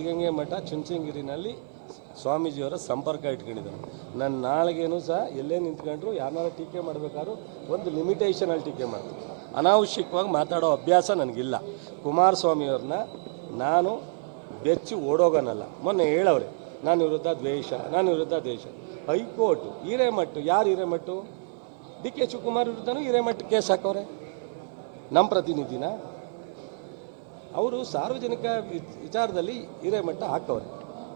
ಸಿದ್ಧಗಂಗೆ ಮಠ ಚುಂಚನಗಿರಿನಲ್ಲಿ ಸ್ವಾಮೀಜಿಯವರ ಸಂಪರ್ಕ ಇಟ್ಕೊಂಡಿದ್ದಾರೆ. ನನ್ನ ನಾಳೆಗೇನು ಸಹ ಎಲ್ಲೇ ನಿಂತ್ಕೊಂಡ್ರು ಯಾರನ್ನಾರು ಟೀಕೆ ಮಾಡಬೇಕಾದ್ರೂ ಒಂದು ಲಿಮಿಟೇಷನಲ್ಲಿ ಟೀಕೆ ಮಾಡ್ತೀನಿ ಅನಾವಶ್ಯಕವಾಗಿ ಮಾತಾಡೋ ಅಭ್ಯಾಸ ನನಗಿಲ್ಲ. ಕುಮಾರಸ್ವಾಮಿಯವ್ರನ್ನ ನಾನು ಬೆಚ್ಚಿ ಓಡೋಗನಲ್ಲ. ಮೊನ್ನೆ ಹೇಳವ್ರೆ, ನಾನು ವಿರುದ್ಧ ದ್ವೇಷ, ನಾನು ವಿರುದ್ಧ ದ್ವೇಷ. ಹೈಕೋರ್ಟ್, ಹಿರೇಮಠ, ಯಾರು ಹಿರೇಮಠು? ಡಿ ಕೆ ಶಿವಕುಮಾರ್ ವಿರುದ್ಧನೂ ಹಿರೇಮಠ ಕೇಸ್ ಹಾಕವ್ರೆ ನಮ್ಮ ಪ್ರತಿನಿಧಿನ? ಅವರು ಸಾರ್ವಜನಿಕ ವಿಚಾರದಲ್ಲಿ ಹಿರೇಮಠ ಹಾಕವ್ರೆ.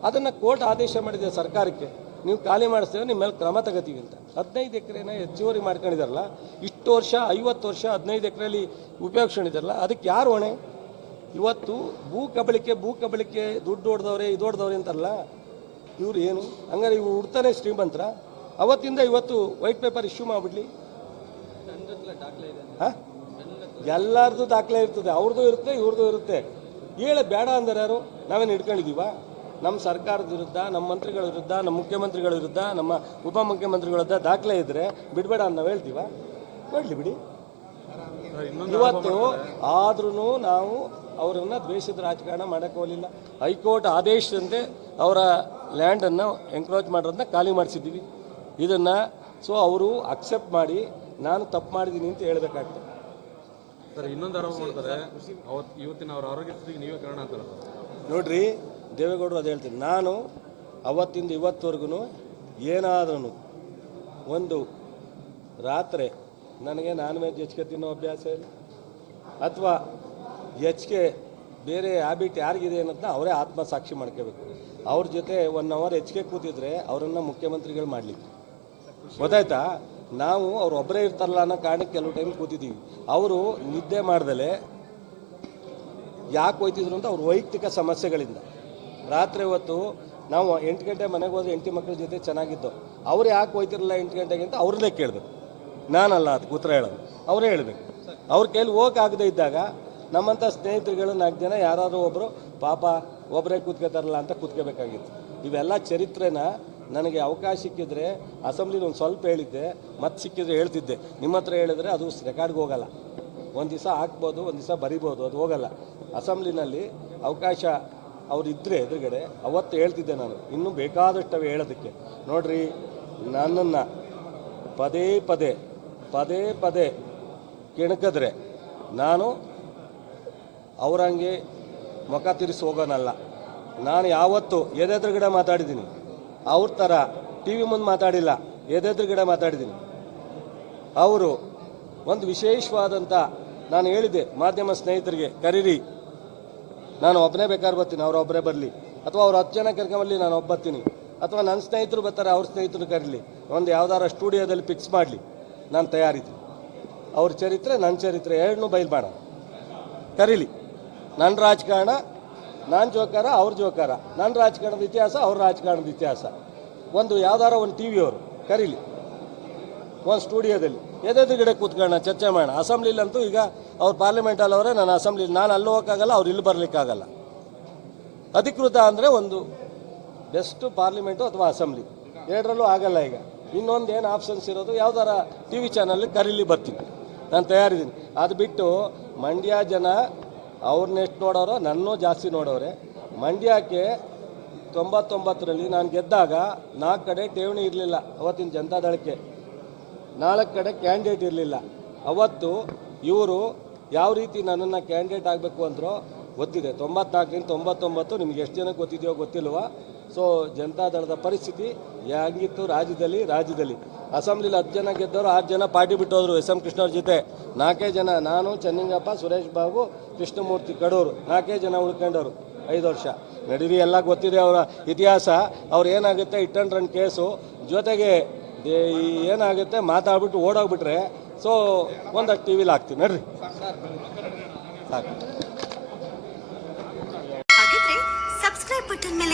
ಅದನ್ನು ಕೋರ್ಟ್ ಆದೇಶ ಮಾಡಿದೆ ಸರ್ಕಾರಕ್ಕೆ ನೀವು ಖಾಲಿ ಮಾಡಿಸ್ತೇವೆ ನಿಮ್ಮ ಮೇಲೆ ಕ್ರಮ ತಗೋತೀವಿ ಅಂತ. ಹದಿನೈದು ಎಕರೆನ ಹೆಚ್ಚುವರಿ ಮಾಡ್ಕೊಂಡಿದಾರಲ್ಲ ಇಷ್ಟು ವರ್ಷ ಐವತ್ತು ವರ್ಷ ಹದಿನೈದು ಎಕರೆಯಲ್ಲಿ ಉಪಯೋಗಿಸ್ಕೊಂಡಿದ್ದಾರಲ್ಲ ಅದಕ್ಕೆ ಯಾರು ಹೊಣೆ? ಇವತ್ತು ಭೂ ಕಬಳಿಕೆ ಭೂ ಕಬಳಿಕೆ ದುಡ್ಡು ಹೊಡೆದವ್ರೆ ಇದು ಹೊಡೆದವ್ರೆ ಅಂತಾರಲ್ಲ ಇವ್ರು ಏನು? ಹಂಗಾರೆ ಇವ್ರು ಹುಡ್ತಾನೆ ಶ್ರೀಮಂತರ. ಅವತ್ತಿಂದ ಇವತ್ತು ವೈಟ್ ಪೇಪರ್ ಇಶ್ಯೂ ಮಾಡಿಬಿಡ್ಲಿ. ಹಾಂ? ಎಲ್ಲರದು ದಾಖಲೆ ಇರ್ತದೆ ಅವ್ರದ್ದು ಇರುತ್ತೆ ಇವ್ರದ್ದು ಇರುತ್ತೆ. ಹೇಳ ಬೇಡ ಅಂದರೆ ಯಾರು? ನಾವೇನು ಹಿಡ್ಕೊಂಡಿದ್ದೀವ ನಮ್ಮ ಸರ್ಕಾರದ ವಿರುದ್ಧ ನಮ್ಮ ಮಂತ್ರಿಗಳ ವಿರುದ್ಧ ನಮ್ಮ ಮುಖ್ಯಮಂತ್ರಿಗಳ ವಿರುದ್ಧ, ನಮ್ಮ ಉಪಮುಖ್ಯಮಂತ್ರಿಗಳ ವಿರುದ್ಧ ದಾಖಲೆ ಇದ್ದರೆ ಬಿಡಬೇಡ ಅಂತ ನಾವು ಹೇಳ್ತೀವ? ಮಾಡಲಿ ಬಿಡಿ. ಇವತ್ತು ಆದ್ರೂ ನಾವು ಅವರನ್ನು ದ್ವೇಷದ ರಾಜಕಾರಣ ಮಾಡೋಕ್ಕೆ ಹೋಗಲಿಲ್ಲ. ಹೈಕೋರ್ಟ್ ಆದೇಶದಂತೆ ಅವರ ಲ್ಯಾಂಡನ್ನು ಎಂಕ್ರೋಚ್ ಮಾಡೋದನ್ನ ಖಾಲಿ ಮಾಡಿಸಿದ್ದೀವಿ. ಇದನ್ನು ಸೊ ಅವರು ಅಕ್ಸೆಪ್ಟ್ ಮಾಡಿ, ನಾನು ತಪ್ಪು ಮಾಡಿದ್ದೀನಿ ಅಂತ ಹೇಳ್ಬೇಕಾಗ್ತದೆ. ಸರ್, ಇನ್ನೊಂದು ಆರೋಪ ಮಾಡ್ತಾರೆ. ಅವತ್ತು ಇವತ್ತಿನ ಅವ್ರ ಆರೋಗ್ಯ ಸ್ಥಿತಿಗೆ ನೀವೇ ಕಾರಣ ಅಂತಾರೆ ನೋಡ್ರಿ, ದೇವೇಗೌಡರು ಅದು ಹೇಳ್ತೀನಿ. ನಾನು ಅವತ್ತಿಂದ ಇವತ್ತವರೆಗೂ ಏನಾದ್ರೂ ಒಂದು ರಾತ್ರಿ ನನಗೆ ನಾನ್ ವೆಜ್ ಹೆಚ್ಚಿಗೆ ತಿನ್ನೋ ಅಭ್ಯಾಸ ಇಲ್ಲ. ಅಥವಾ ಹೆಚ್ಚಿಗೆ ಬೇರೆ ಹ್ಯಾಬಿಟ್ ಯಾರಿಗಿದೆ ಅನ್ನೋದನ್ನ ಅವರೇ ಆತ್ಮಸಾಕ್ಷಿ ಮಾಡ್ಕೋಬೇಕು. ಅವ್ರ ಜೊತೆ ಒನ್ ಅವರ್ ಹೆಚ್ಚಿಗೆ ಕೂತಿದ್ರೆ ಅವರನ್ನು ಮುಖ್ಯಮಂತ್ರಿಗಳು ಮಾಡಲಿಕ್ಕೆ. ಗೊತ್ತಾಯ್ತಾ? ನಾವು ಅವ್ರು ಒಬ್ಬರೇ ಇರ್ತಾರಲ್ಲ ಅನ್ನೋ ಕಾರಣಕ್ಕೆ ಕೆಲವು ಟೈಮ್ ಕೂತಿದ್ದೀವಿ ಅವರು ನಿದ್ದೆ ಮಾಡ್ದಲೆ ಯಾಕೆ ಹೋಯ್ತಿದ್ರು ಅಂತ ಅವ್ರ ವೈಯಕ್ತಿಕ ಸಮಸ್ಯೆಗಳಿಂದ. ರಾತ್ರಿ ಹೊತ್ತು ನಾವು ಎಂಟು ಗಂಟೆ ಮನೆಗೆ ಹೋದ್ರೆ ಹೆಂಡತಿ ಮಕ್ಕಳ ಜೊತೆ ಚೆನ್ನಾಗಿದ್ದು, ಅವ್ರು ಯಾಕೆ ಹೋಯ್ತಿರಲ್ಲ ಎಂಟು ಗಂಟೆಗೆ ಅಂತ ಅವ್ರನ್ನೇ ಕೇಳಬೇಕು. ನಾನಲ್ಲ ಅದು ಉತ್ತರ ಹೇಳೋದು, ಅವರೇ ಹೇಳಬೇಕು. ಅವ್ರ ಕೈಲಿ ಹೋಗಕ್ಕಾಗದೇ ಇದ್ದಾಗ ನಮ್ಮಂಥ ಸ್ನೇಹಿತರುಗಳು ನಾಲ್ಕು ಜನ ಯಾರಾದರೂ ಒಬ್ಬರು ಪಾಪ ಒಬ್ಬರೇ ಕೂತ್ಕೋತಾರಲ್ಲ ಅಂತ ಕೂತ್ಕೋಬೇಕಾಗಿತ್ತು. ಇವೆಲ್ಲ ಚರಿತ್ರೆನ ನನಗೆ ಅವಕಾಶ ಸಿಕ್ಕಿದ್ರೆ ಅಸೆಂಬ್ಲಿಲಿ ಒಂದು ಸ್ವಲ್ಪ ಹೇಳಿದ್ದೆ ಮತ್ತೆ ಸಿಕ್ಕಿದ್ರೆ ಹೇಳ್ತಿದ್ದೆ. ನಿಮ್ಮ ಹತ್ರ ಹೇಳಿದ್ರೆ ಅದು ರೆಕಾರ್ಡ್ಗೆ ಹೋಗಲ್ಲ. ಒಂದು ದಿವಸ ಹಾಕ್ಬೋದು, ಒಂದು ದಿವಸ ಬರಿಬೋದು, ಅದು ಹೋಗಲ್ಲ. ಅಸೆಂಬ್ಲಿನಲ್ಲಿ ಅವಕಾಶ ಅವ್ರು ಇದ್ದರೆ ಎದುರುಗಡೆ, ಅವತ್ತು ಹೇಳ್ತಿದ್ದೆ ನಾನು. ಇನ್ನೂ ಬೇಕಾದಷ್ಟವೇ ಹೇಳೋದಕ್ಕೆ. ನೋಡ್ರಿ, ನನ್ನನ್ನು ಪದೇ ಪದೇ ಪದೇ ಪದೇ ಕೆಣಕಿದ್ರೆ ನಾನು ಅವರಂಗೆ ಮುಖ ತಿರ್ಸಿ ಹೋಗೋನಲ್ಲ. ನಾನು ಯಾವತ್ತು ಎದೆದುರುಗಡೆ ಮಾತಾಡಿದ್ದೀನಿ. ಅವ್ರ ಥರ ಟಿ ವಿ ಮುಂದೆ ಮಾತಾಡಿಲ್ಲ ಎದೆದುರುಗಡೆ ಮಾತಾಡಿದ್ದೀನಿ. ಅವರು ಒಂದು ವಿಶೇಷವಾದಂಥ ನಾನು ಹೇಳಿದೆ ಮಾಧ್ಯಮ ಸ್ನೇಹಿತರಿಗೆ, ಕರೀರಿ, ನಾನು ಒಬ್ಬನೇ ಬೇಕಾದ್ರೆ ಬರ್ತೀನಿ, ಅವ್ರು ಒಬ್ಬರೇ ಬರಲಿ. ಅಥವಾ ಅವ್ರು ಹತ್ತು ಜನ ಕರ್ಕೊಂಬರಲಿ ನಾನು ಒಬ್ಬ ಬರ್ತೀನಿ. ಅಥವಾ ನನ್ನ ಸ್ನೇಹಿತರು ಬರ್ತಾರೆ, ಅವ್ರ ಸ್ನೇಹಿತರು ಕರೀಲಿ. ಒಂದು ಯಾವ್ದಾರ ಸ್ಟುಡಿಯೋದಲ್ಲಿ ಫಿಕ್ಸ್ ಮಾಡಲಿ. ನಾನು ತಯಾರಿದ್ದೀನಿ. ಅವ್ರ ಚರಿತ್ರೆ ನನ್ನ ಚರಿತ್ರೆ ಎರಡನ್ನೂ ಬಯಲು ಮಾಡೋಣ. ಕರೀಲಿ. ನನ್ನ ರಾಜಕಾರಣ ನಾನು ಜೋಕಾರ, ಅವ್ರ ಜೋಕಾರ. ನನ್ನ ರಾಜಕಾರಣದ ಇತಿಹಾಸ, ಅವ್ರ ರಾಜಕಾರಣದ ಇತಿಹಾಸ. ಒಂದು ಯಾವ್ದಾರ ಒಂದು ಟಿ ವಿಯವರು ಕರೀಲಿ. ಒಂದು ಸ್ಟುಡಿಯೋದಲ್ಲಿ. ಎದೆದು ಗಿಡ ಕೂತ್ಕೊಳ್ಳೋಣ, ಚರ್ಚೆ ಮಾಡೋಣ. ಅಸೆಂಬ್ಲಿಲಂತೂ ಈಗ ಅವ್ರ ಪಾರ್ಲಿಮೆಂಟಲ್ಲಿ ಅವರೇ ನಾನು ಅಸೆಂಬ್ಲಿ ನಾನು ಅಲ್ಲಿ ಹೋಗೋಕ್ಕಾಗಲ್ಲ, ಅವ್ರು ಇಲ್ಲಿ ಬರಲಿಕ್ಕಾಗಲ್ಲ. ಅಧಿಕೃತ ಅಂದರೆ ಒಂದು ಬೆಸ್ಟ್ ಪಾರ್ಲಿಮೆಂಟು ಅಥವಾ ಅಸೆಂಬ್ಲಿ. ಎರಡರಲ್ಲೂ ಆಗಲ್ಲ ಈಗ. ಇನ್ನೊಂದು ಏನು ಆಪ್ಷನ್ಸ್ ಇರೋದು, ಯಾವ್ದಾರ ಟಿ ವಿ ಚಾನಲ್ ಕರೀಲಿ ಬರ್ತೀನಿ. ನಾನು ತಯಾರಿದ್ದೀನಿ. ಅದು ಬಿಟ್ಟು ಮಂಡ್ಯ ಜನ ಅವ್ರನ್ನ ಎಷ್ಟು ನೋಡೋರೋ ನನ್ನೂ ಜಾಸ್ತಿ ನೋಡೋರೆ ಮಂಡ್ಯಕ್ಕೆ ತೊಂಬತ್ತೊಂಬತ್ತರಲ್ಲಿ ನಾನು ಗೆದ್ದಾಗ ನಾಲ್ಕು ಕಡೆ ಠೇವಣಿ ಇರಲಿಲ್ಲ ಅವತ್ತಿನ ಜನತಾದಳಕ್ಕೆ ನಾಲ್ಕು ಕಡೆ ಕ್ಯಾಂಡಿಡೇಟ್ ಇರಲಿಲ್ಲ. ಅವತ್ತು ಇವರು ಯಾವ ರೀತಿ ನನ್ನನ್ನು ಕ್ಯಾಂಡಿಡೇಟ್ ಆಗಬೇಕು ಅಂದ್ರೋ ಗೊತ್ತಿದೆ. ತೊಂಬತ್ನಾಲ್ಕರಿಂದ ತೊಂಬತ್ತೊಂಬತ್ತು ನಿಮ್ಗೆ ಎಷ್ಟು ಜನಕ್ಕೆ ಗೊತ್ತಿದೆಯೋ ಗೊತ್ತಿಲ್ವಾ? ಸೊ ಜನತಾದಳದ ಪರಿಸ್ಥಿತಿ ಹೆಂಗಿತ್ತು ರಾಜ್ಯದಲ್ಲಿ? ರಾಜ್ಯದಲ್ಲಿ. ಅಸೆಂಬ್ಲಿಲಿ ಹತ್ತು ಜನ ಗೆದ್ದವರು ಆರು ಜನ ಪಾರ್ಟಿ ಬಿಟ್ಟೋದ್ರು ಎಸ್ ಎಂ ಕೃಷ್ಣವ್ರ ಜೊತೆ. ನಾಲ್ಕೇ ಜನ ನಾನು, ಚೆನ್ನಿಂಗಪ್ಪ, ಸುರೇಶ್ ಬಾಬು, ಕೃಷ್ಣಮೂರ್ತಿ ಕಡೂರು. ನಾಲ್ಕೇ ಜನ ಉಳ್ಕೊಂಡವರು ಐದು ವರ್ಷ. ನಡೀರಿ, ಎಲ್ಲ ಗೊತ್ತಿದೆ ಅವರ ಇತಿಹಾಸ. ಅವ್ರು ಏನಾಗುತ್ತೆ? Hit and run case. ಜೊತೆಗೆ ಏನಾಗುತ್ತೆ? ಮಾತಾಡ್ಬಿಟ್ಟು ಓಡೋಗ್ಬಿಟ್ರೆ. ಸೊ ಒಂದಷ್ಟು ಟಿ ವಿಲಿ ಹಾಕ್ತೀವಿ ನಡ್ರಿ. ಸಾಕು ಹಾಗಿದ್ರೆ ಸಬ್ಸ್ಕ್ರೈಬ್ ಬಟನ್ ಮೇಲೆ